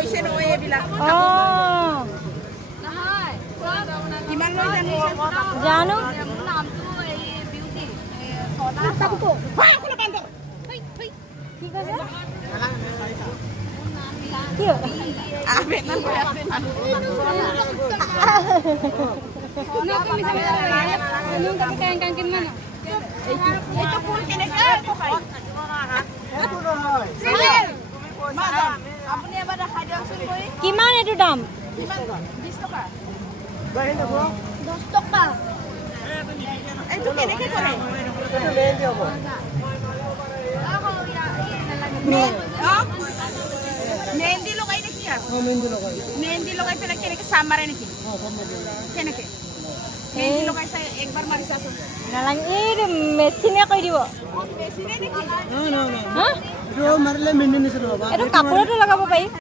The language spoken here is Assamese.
লৈছে নহয় এইবিলাক কিমান লৈ জানো কিমান এইটো দাম 20 টকা 10 টকা এইটো কেনেকৈ কৰে মেহেন্দি লগাই নেকি মেহেন্দি লগাই পেলাই কেনেকৈ চাম মাৰে নেকি কেনেকৈ মেহেন্দি লগাই চাই একবাৰ মাৰি চাচোন নালাগে এই মেচিনে কৰি দিব মেচিনে নেকি মাৰিলে মেহেন্দি নিচিনা হ'ব এইটো কাপোৰতো লগাব পাৰি